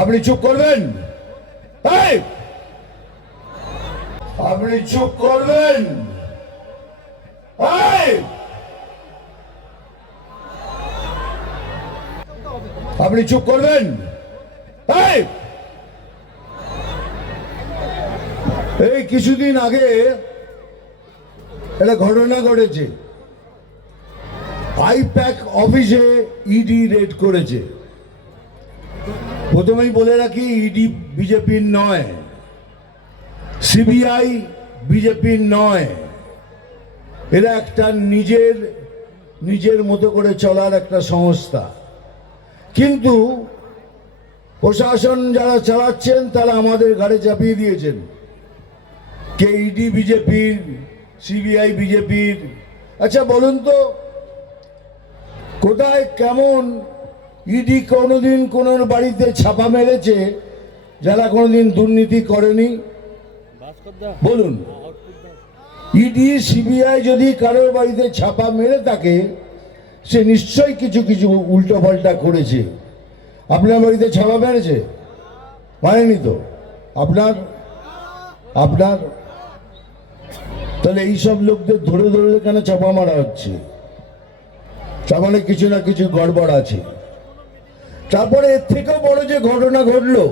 আপনি চুপ করবেন? আপনি চুপ করবেন? আপনি চুপ করবেন? এই কিছুদিন আগে একটা ঘটনা ঘটেছে। আইপ্যাক অফিসে ইডি রেড করেছে। প্রথমেই বলে রাখি, ইডি বিজেপির নয়, সিবিআই বিজেপির নয়। এরা একটা নিজের মতো করে চলার একটা সংস্থা। কিন্তু প্রশাসন যারা চালাচ্ছেন তারা আমাদের ঘাড়ে চাপিয়ে দিয়েছেন কে ইডি বিজেপির, সিবিআই বিজেপির। আচ্ছা বলুন তো, কোথায় কেমন ইডি কোনোদিন কোনো বাড়িতে ছাপা মেরেছে যারা কোনোদিন দুর্নীতি করেনি? বলুন। ইডি সিবিআই যদি কারোর বাড়িতে ছাপা মেরে থাকে, সে নিশ্চয়ই কিছু কিছু উল্টো পাল্টা করেছে। আপনার বাড়িতে ছাপা মেরেছে? মানেনি তো আপনার তাহলে এইসব লোকদের ধরে ধরে কেন চাপা মারা হচ্ছে? তার মানে কিছু না কিছু গড়বড় আছে। তারপরে এর থেকেও বড় যে ঘটনা ঘটলো,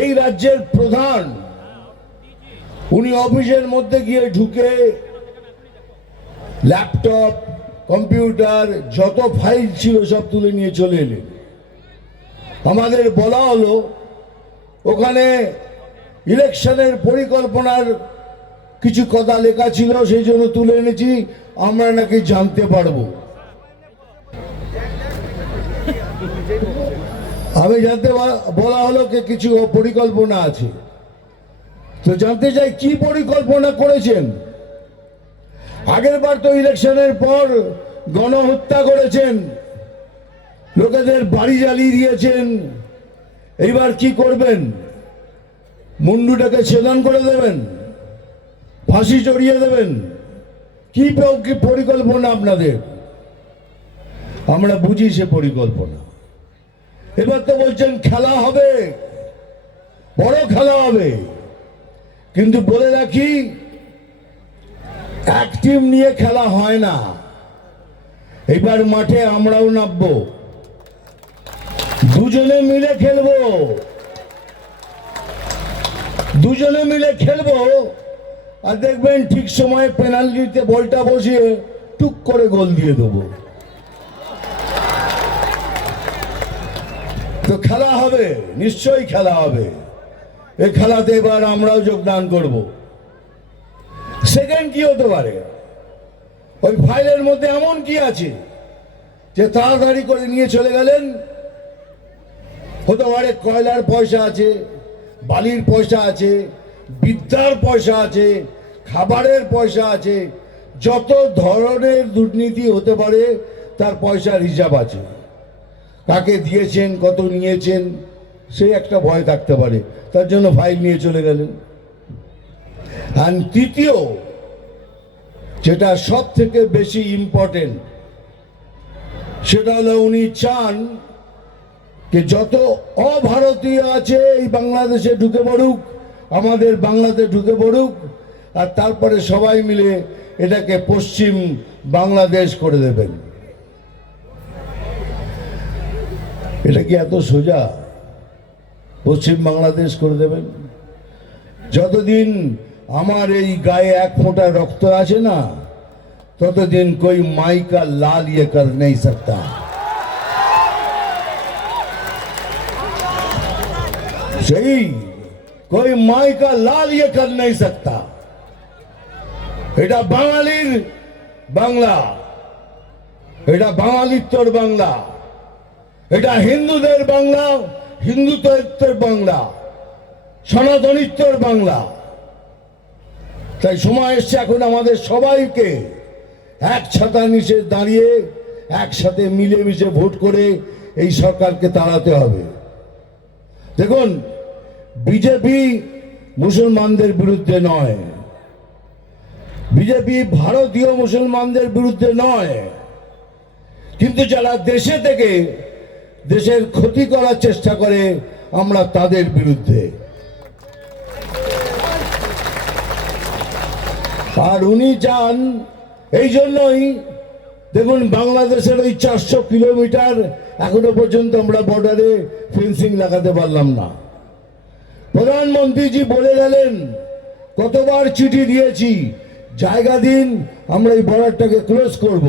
এই রাজ্যের প্রধান উনি অফিসের মধ্যে গিয়ে ঢুকে ল্যাপটপ, কম্পিউটার, যত ফাইল ছিল সব তুলে নিয়ে চলে এলেন। আমাদের বলা হলো ওখানে ইলেকশনের পরিকল্পনার কিছু কথা লেখা ছিল, সেই জন্য তুলে এনেছি, আমরা নাকি জানতে পারবো। আমি জানতে বলা হলো কিছু পরিকল্পনা আছে, তো জানতে চাই কি পরিকল্পনা করেছেন। আগের বার তো ইলেকশনের পর গণহত্যা করেছেন, লোকেদের বাড়ি জ্বালিয়ে দিয়েছেন। এইবার কি করবেন? মুন্ডুটাকে ছেদন করে দেবেন? ফাঁসি চড়িয়ে দেবেন? কি পরিকল্পনা আপনাদের? আমরা বুঝি সে পরিকল্পনা। এবার তো বলছেন খেলা হবে, বড় খেলা হবে। কিন্তু বলে রাখি, এক টিম নিয়ে খেলা হয় না। এবার মাঠে আমরাও নামবো, দুজনে মিলে খেলবো, আর দেখবেন ঠিক সময়ে পেনাল্টিতে বলটা বসিয়ে টুক করে গোল দিয়ে দেবো। তো খেলা হবে, নিশ্চয়ই খেলা হবে। এই খেলাতে এবার আমরাও যোগদান করব। সেকেন্ড কি হতে পারে? ওই ফাইলের মধ্যে এমন কি আছে যে তাড়াতাড়ি করে নিয়ে চলে গেলেন? হতে পারে কয়লার পয়সা আছে, বালির পয়সা আছে, বিদ্যার পয়সা আছে, খাবারের পয়সা আছে। যত ধরনের দুর্নীতি হতে পারে তার পয়সার হিসাব আছে। কাকে দিয়েছেন, কত নিয়েছেন, সেই একটা ভয় থাকতে পারে, তার জন্য ফাইল নিয়ে চলে গেলেন। আর তৃতীয়, যেটা সব থেকে বেশি ইম্পর্টেন্ট, সেটা হলো উনি চান যে যত অভারতীয় আছে এই বাংলাদেশে ঢুকে পড়ুক, আমাদের বাংলাতে ঢুকে পড়ুক, আর তারপরে সবাই মিলে এটাকে পশ্চিম বাংলাদেশ করে দেবেন। এটা কি এত সোজা? পশ্চিম বাংলাদেশ করে দেবেন? যতদিন আমার এই গায়ে এক ফোঁটা রক্ত আছে না, ততদিন कोई माई का लाल ये कर नहीं सकता। सही, कोई माई का लाल ये कर नहीं सकता। এটা বাঙালির বাংলা, এটা বাঙালিত্বর বাংলা, এটা হিন্দুদের বাংলা, হিন্দুত্বের বাংলা, সনাতনিত্বর বাংলা। তাই সময় এসছে এখন আমাদের সবাইকে এক ছাতার নিচে দাঁড়িয়ে একসাথে মিলেমিশে ভোট করে এই সরকারকে তাড়াতে হবে। দেখুন, বিজেপি মুসলমানদের বিরুদ্ধে নয়, বিজেপি ভারতীয় মুসলমানদের বিরুদ্ধে নয়, কিন্তু যারা দেশে থেকে দেশের ক্ষতি করার চেষ্টা করে আমরা তাদের বিরুদ্ধে। আর উনি চান, এই জন্যই দেখুন বাংলাদেশের ওই 400 কিলোমিটার এখনো পর্যন্ত আমরা বর্ডারে ফেন্সিং লাগাতে পারলাম না। প্রধানমন্ত্রীজি বলে গেলেন, কতবার চিঠি দিয়েছি, জায়গা দিন, আমরা এই বর্ডারটাকে ক্লোজ করব।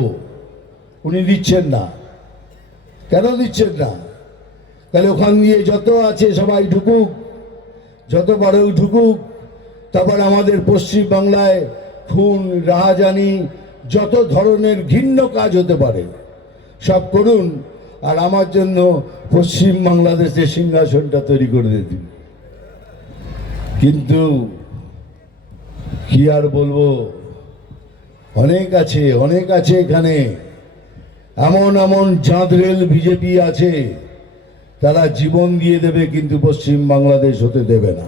উনি দিচ্ছেন না। কেন দিচ্ছেন না? তাহলে ওখান দিয়ে যত আছে সবাই ঢুকুক, যত পারে ঢুকুক, তারপর আমাদের পশ্চিম বাংলায় খুন, রাহাজানি, যত ধরনের ঘৃণ্য কাজ হতে পারে সব করুন, আর আমার জন্য পশ্চিম বাংলাদেশে সিংহাসনটা তৈরি করে দিন। কিন্তু কি আর বলবো, অনেক আছে এখানে, এমন এমন জাঁদরেল বিজেপি আছে, তারা জীবন দিয়ে দেবে কিন্তু পশ্চিম বাংলাদেশ হতে দেবে না।